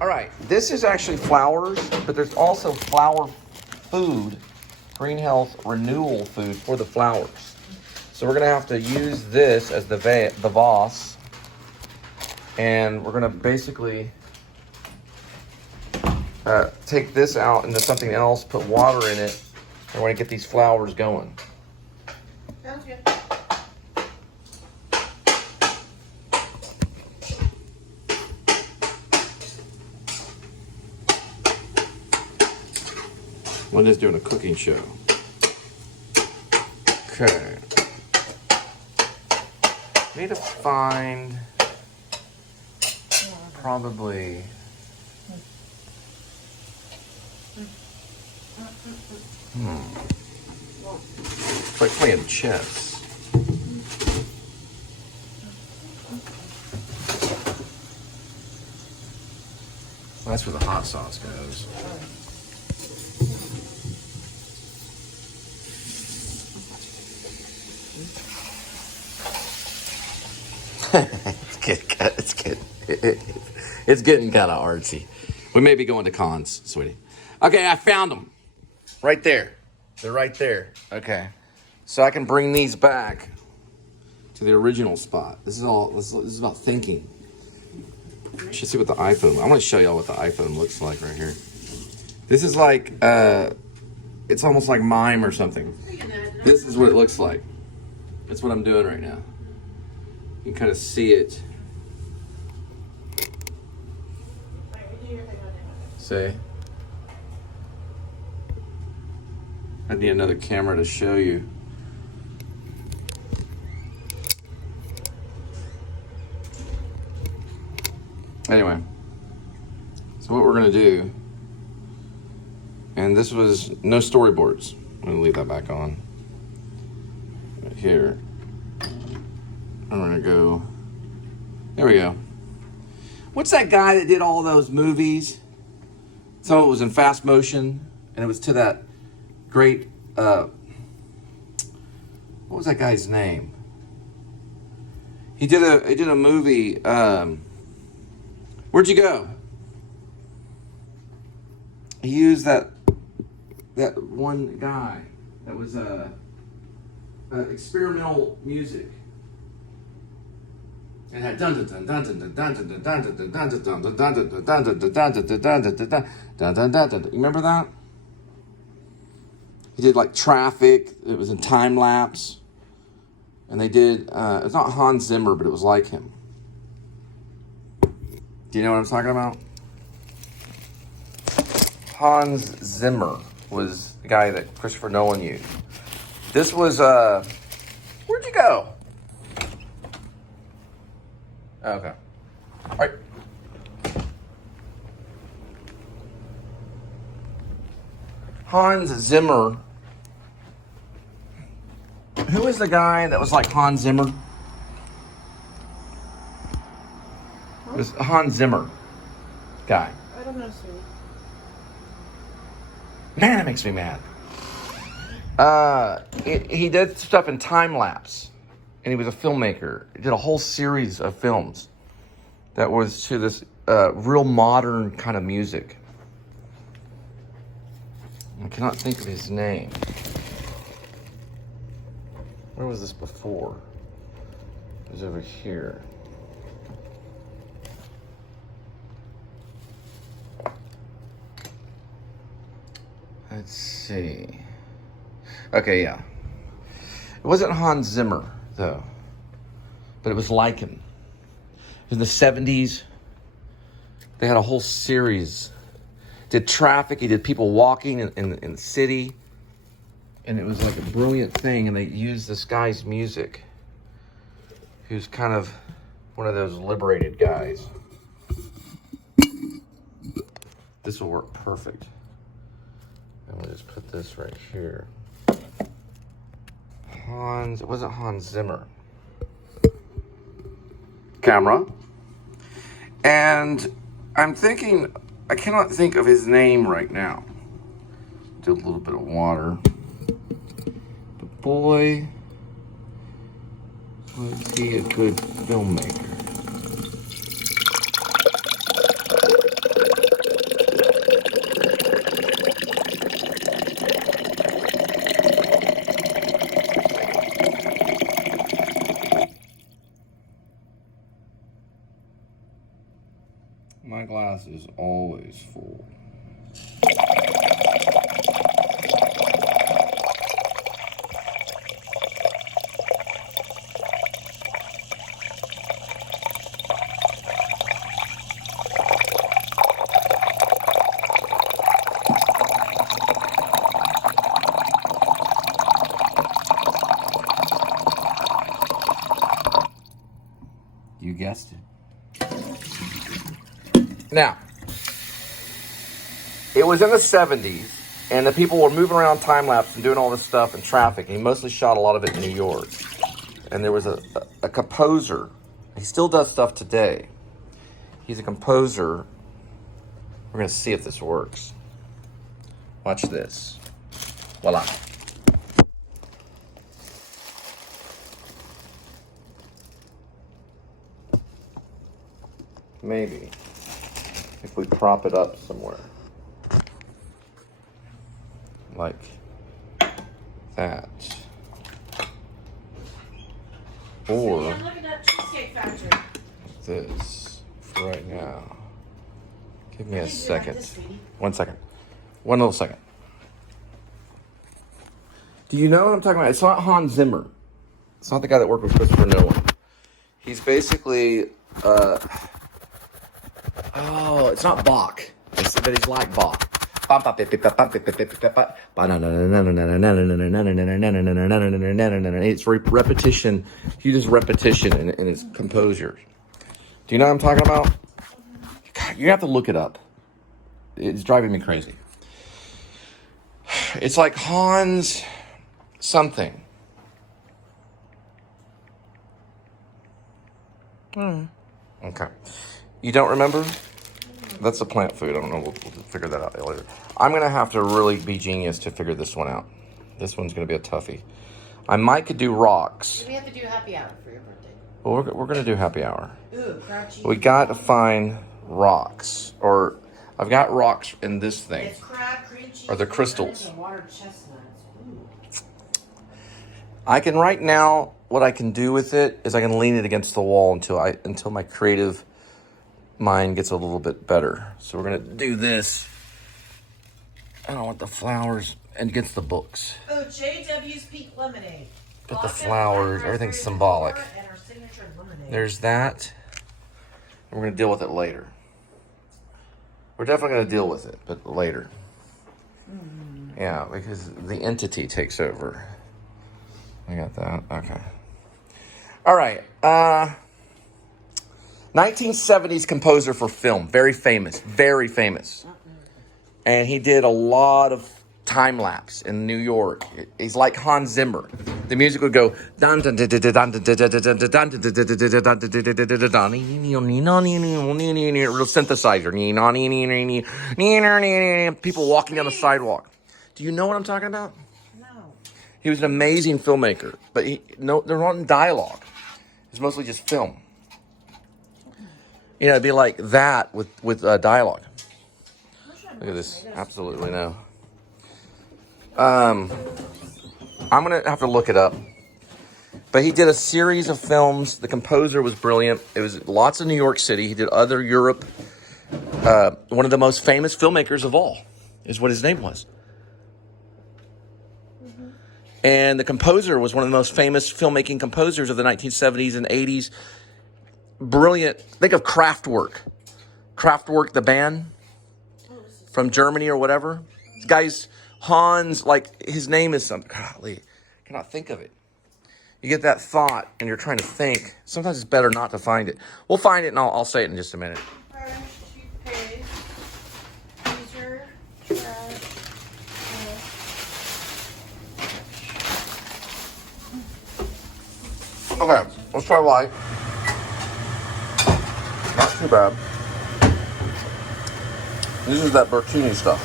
All right, this is actually flowers, but there's also flower food, green health renewal food for the flowers. So we're gonna have to use this as the vase, and we're gonna basically take this out into something else, put water in it, and we're gonna get these flowers going. Sounds good. Linda's doing a cooking show. Okay. Need to find probably. It's like playing chess. Well, that's where the hot sauce goes. It's getting kind of artsy. We may be going to cons, sweetie. Okay, I found them. Right there. They're right there. Okay. So I can bring these back to the original spot. This is about thinking. You should see what the iPhone. I'm going to show y'all what the iPhone looks like right here. This is like it's almost like mime or something. This is what it looks like. That's what I'm doing right now. You can kind of see it. See? I need another camera to show you. Anyway, so what we're gonna do, and this was no storyboards. I'm gonna leave that back on. Right here. I'm gonna go, there we go. What's that guy that did all those movies? Some of it was in fast motion, and it was to that great, what was that guy's name? He did a movie, where'd you go? He used that one guy that was experimental music. It had dun dun dun dun dun dun dun dun dun dun dun dun dun dun dun dun dun dun. You remember that? He did like traffic. It was in time lapse, and they did. It's not Hans Zimmer, but it was like him. Do you know what I'm talking about? Hans Zimmer was the guy that Christopher Nolan used. This was where'd you go? Okay. All right. Hans Zimmer. Who is the guy that was like Hans Zimmer? It was Hans Zimmer guy. I don't know, sweetie. Man, that makes me mad. He did stuff in time lapse. And he was a filmmaker. He did a whole series of films that was to this real modern kind of music. I cannot think of his name. Where was this before? It was over here. Let's see. Okay, yeah. It wasn't Hans Zimmer, though, but it was like him. In the 70s, they had a whole series. Did traffic, he did people walking in the city, and it was like a brilliant thing, and they used this guy's music. He was kind of one of those liberated guys. This will work perfect. And we'll just put this right here. It wasn't Hans Zimmer. Camera. And I'm thinking, I cannot think of his name right now. Do a little bit of water. But boy, was he a good filmmaker. glass is always full. You guessed it. Now, it was in the 70s, and the people were moving around time-lapse and doing all this stuff in traffic, and he mostly shot a lot of it in New York. And there was a composer. He still does stuff today. He's a composer. We're going to see if this works. Watch this. Voila. Maybe if we prop it up somewhere like that, or look at that Cheesecake Factory. this for right now. Give me a second. Like this, 1 second. 1 little second. Do you know what I'm talking about? It's not Hans Zimmer. It's not the guy that worked with Christopher Nolan. He's basically it's not Bach, but he's like Bach. It's repetition. He does repetition in his composures. Do you know what I'm talking about? God, you have to look it up. It's driving me crazy. It's like Hans something. Okay. You don't remember? That's a plant food. I don't know. We'll figure that out later. I'm going to have to really be genius to figure this one out. This one's going to be a toughie. I might could do rocks. We have to do a happy hour for your birthday. Well, we're going to do happy hour. Ooh, crab cheese. We got to find rocks. Or I've got rocks in this thing. It's crab, cream cheese, Or the crystals. and watered chestnuts. Ooh. I can right now, what I can do with it is I can lean it against the wall until my creative mind gets a little bit better. So we're gonna do this. I don't want the flowers and against the books. Oh, JW's Peak Lemonade. But the flowers, everything's symbolic. And our signature lemonade. There's that. And we're gonna deal with it later. We're definitely gonna deal with it, but later. Yeah, because the entity takes over. I got that. Okay. All right. 1970s composer for film. Very famous. Very famous. And he did a lot of time lapse in New York. He's like Hans Zimmer. The music would go dun dun dun dun dun dun dun dun dun real synthesizer. People walking down the sidewalk. Do you know what I'm talking about? No. He was an amazing filmmaker, but they're not in dialogue. It's mostly just film. You know, it'd be like that with dialogue. Look at this. Absolutely no. I'm going to have to look it up. But he did a series of films. The composer was brilliant. It was lots of New York City. He did other Europe. One of the most famous filmmakers of all is what his name was. And the composer was one of the most famous filmmaking composers of the 1970s and 80s. Brilliant. Think of Kraftwerk. Kraftwerk, the band from Germany or whatever. This guy's Hans, like his name is something. Golly, cannot think of it. You get that thought and you're trying to think. Sometimes it's better not to find it. We'll find it and I'll say it in just a minute. Fresh toothpaste. Freezer. Trash. Okay, let's try light. Not too bad. This is that Bertini stuff.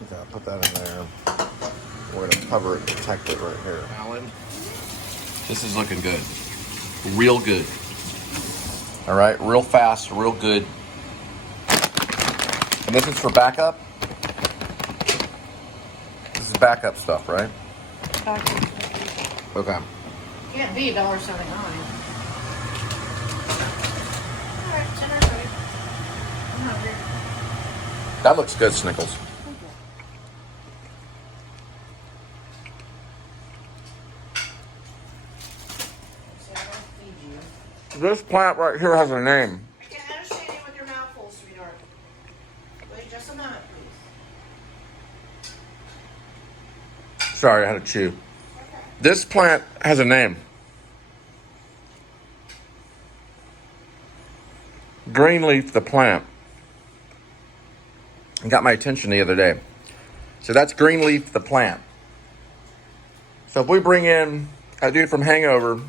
Okay, I'll put that in there. We're gonna cover it, protect it right here. Alan, this is looking good. Real good. All right, real fast, real good. And this is for backup. backup stuff, right? $1.79. Okay. Can't be $1.79. All right, $10.30. I'm hungry. That looks good, Snickles. This plant right here has a name. I can understand you with your mouth full, sweetheart. Wait just a moment, please. Sorry, I had to chew. Okay. This plant has a name. Greenleaf the plant. It got my attention the other day. So that's Greenleaf the plant. So if we bring in a dude from Hangover,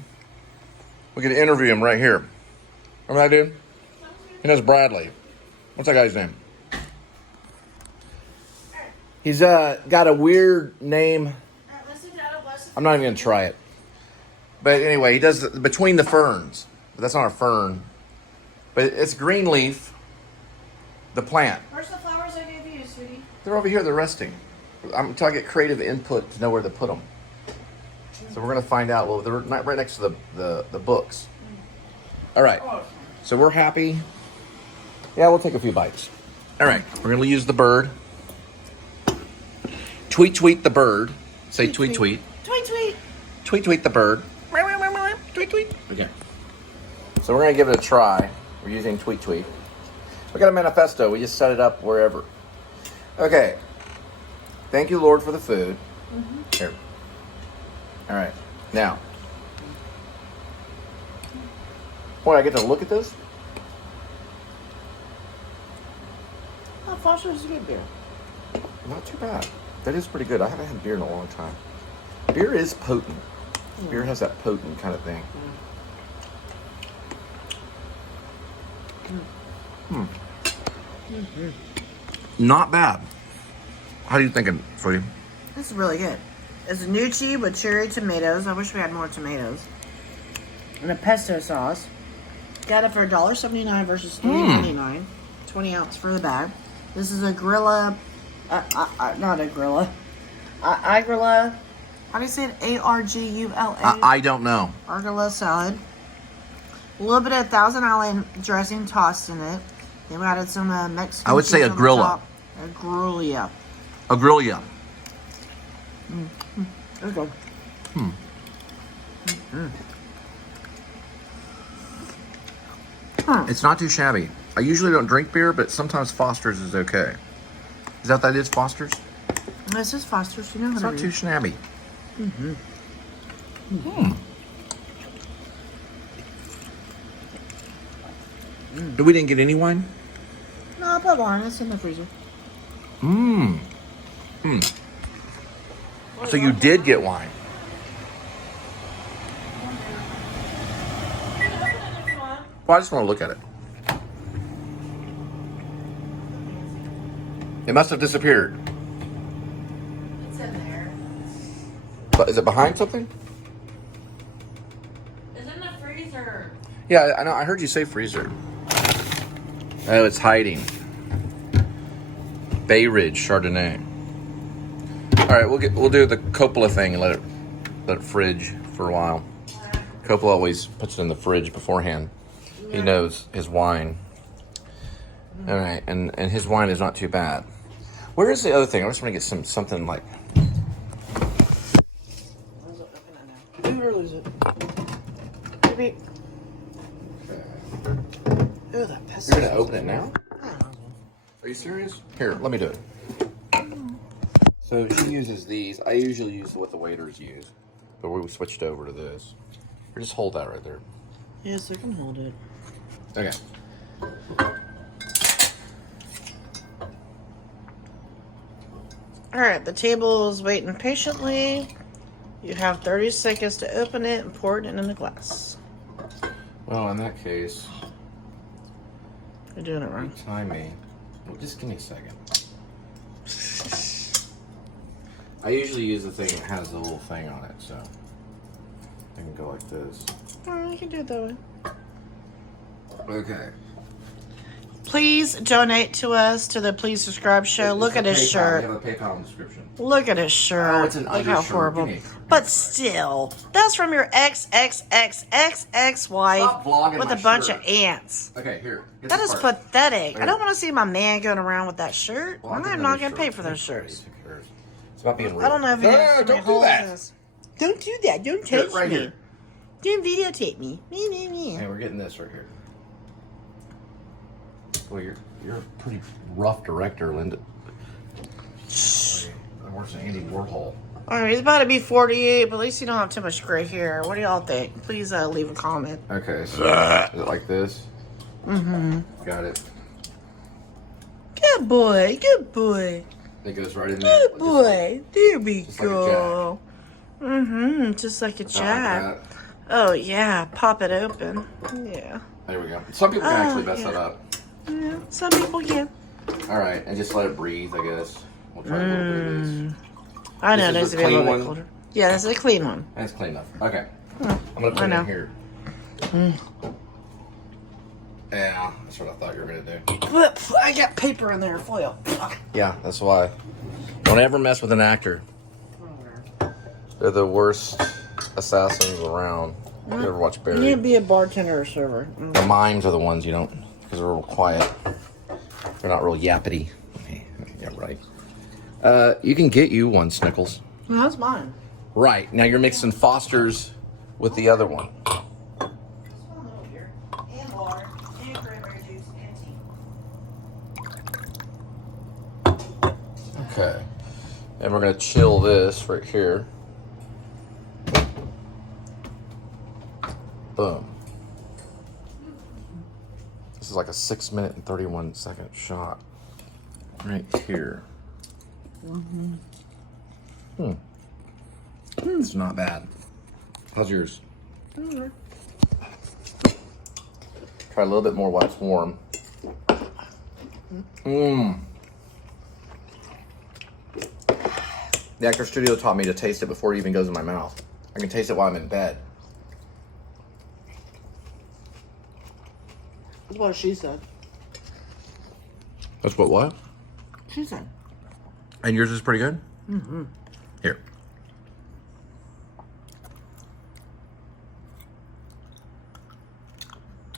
we could interview him right here. Remember that dude? He knows Bradley. What's that guy's name? He's got a weird name. I'm not even going to try it. But anyway, he does Between the Ferns. But that's not a fern. But it's Greenleaf, the plant. Where's the flowers I gave you, sweetie? They're over here. They're resting. I'm trying to get creative input to know where to put them. So we're going to find out. Well, they're right next to the books. All right. So we're happy. Yeah, we'll take a few bites. All right. We're going to use the bird. Tweet, tweet the bird. Say tweet, tweet. Tweet, tweet. Tweet, tweet the bird. Tweet, tweet. Okay. So we're going to give it a try. We're using tweet, tweet. We got a manifesto. We just set it up wherever. Okay. Thank you, Lord, for the food. Mm-hmm. Here. All right. Now. Boy, I get to look at this? Oh, Foster's is a good beer. Not too bad. That is pretty good. I haven't had beer in a long time. Beer is potent. Beer has that potent kind of thing. Not bad. How are you thinking, sweetie? This is really good. It's gnocchi with cherry tomatoes. I wish we had more tomatoes. And a pesto sauce. Got it for $1.79 versus $3.99. 20 ounce for the bag. This is a grilla. Not a grilla. Agrilla. How do you say it? A-R-G-U-L-A? I don't know. Arugula salad. A little bit of Thousand Island dressing tossed in it. Then we added some Mexican. I would say cheese a on the grilla. top. A grilla. A grilla. There you go. It's not too shabby. I usually don't drink beer, but sometimes Foster's is okay. Is that what that is, Foster's? This is Foster's. You know how It's to not read. too shabby. We didn't get any wine? No, I'll put wine. It's in the freezer. So you did get wine. Well, I just want to look at it. It must have disappeared. It's in there. But is it behind something? It's in the freezer. Yeah, I know. I heard you say freezer. Oh, it's hiding. Bay Ridge Chardonnay. All right, we'll do the Coppola thing and let it fridge for a while. Coppola always puts it in the fridge beforehand. He knows his wine. All right, and his wine is not too bad. Where is the other thing? I just want to get something like. Who lose it? Maybe. Ooh, that pesto. You're gonna open it now? Are you serious? Here, let me do it. So she uses these. I usually use what the waiters use, but we switched over to this. Or just hold that right there. Yes, I can hold it. Okay. All right, the table is waiting patiently. You have 30 seconds to open it and pour it in the glass. Well, in that case, You're doing it wrong. time me. Well, just give me a second. I usually use the thing that has the little thing on it, so I can go like this. Oh, you can do it that way. Okay. Please donate to us to the Please Subscribe show. Look at his shirt. We have a PayPal in the description. Look at his shirt. Oh, it's an Look undershirt. how horrible. Give me- But still, that's from your ex wife Stop vlogging with my a bunch shirt. of ants. Okay, here. Get That this is part. pathetic. I Here. don't want to see my man going around with that shirt. Well, I'll get I'm another not going to shirt. pay for those shirts. Who cares? It's about being real. I don't know if No, he no, has no, so many don't do holes that. in his- Don't do that. Don't Here, touch right me. here. Don't videotape me. Me. Hey, we're getting this right here. Well, you're a pretty rough director, Linda. I'm worse than Andy Warhol. All right, he's about to be 48, but at least you don't have too much gray hair. What do y'all think? Please leave a comment. Okay, so is it like this? Mm-hmm. Got it. Good boy. Good boy. It goes right in there. Good boy. There we just like a go. Mm-hmm. Just like a Not jack. like that. Oh, yeah. Pop it open. Yeah. There we go. Some people can actually mess yeah. that up. Yeah. Some people can. All right, and just let it breathe, I guess. We'll try a little bit of this. I know. This There's is a the little clean bit one? colder. Yeah, this is a clean one. That's clean enough. Okay. I'm going to put it know. in here. Yeah, that's what I thought you were going to do. But I got paper in there, foil. Yeah, that's why. Don't ever mess with an actor. They're the worst assassins around. You ever watch You Barry? need to be a bartender or server. The mimes are the ones you don't, because they're real quiet. They're not real yappity. Yeah, right. You can get you one, Snickles. No, that's mine. Right, now you're mixing Foster's with the other one. And water, and cranberry juice, and tea. Okay. And we're going to chill this right here. Boom. This is like a 6 minute and 31 second shot. Right here. It's not bad. How's yours? Try a little bit more while it's warm. The Actor Studio taught me to taste it before it even goes in my mouth. I can taste it while I'm in bed. That's what she said. That's what? She said. And yours is pretty good? Mm-hmm. Here.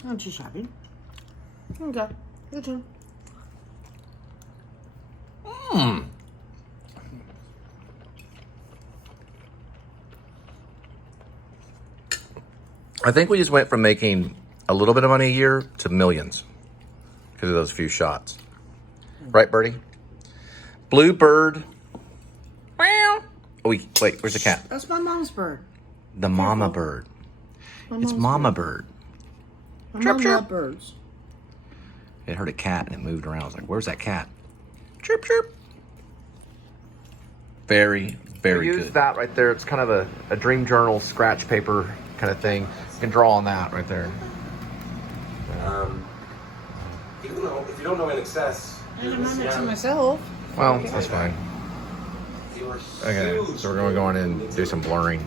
Not too shabby. Okay. Your turn. I think we just went from making a little bit of money a year to millions because of those few shots. Right, Birdie? Blue bird. Meow. Oh, wait, where's the cat? That's my mom's bird. The mama bird. It's mama bird. My Chirp, mom chirp. loved birds. It heard a cat and it moved around. I was like, where's that cat? Chirp, chirp. Very, very good. Use that right there. It's kind of a dream journal scratch paper kind of thing. You can draw on that right there. Even though, if you don't know in excess, I didn't mind it to myself. well, that's fine. Okay, so we're going to go in and do some blurring.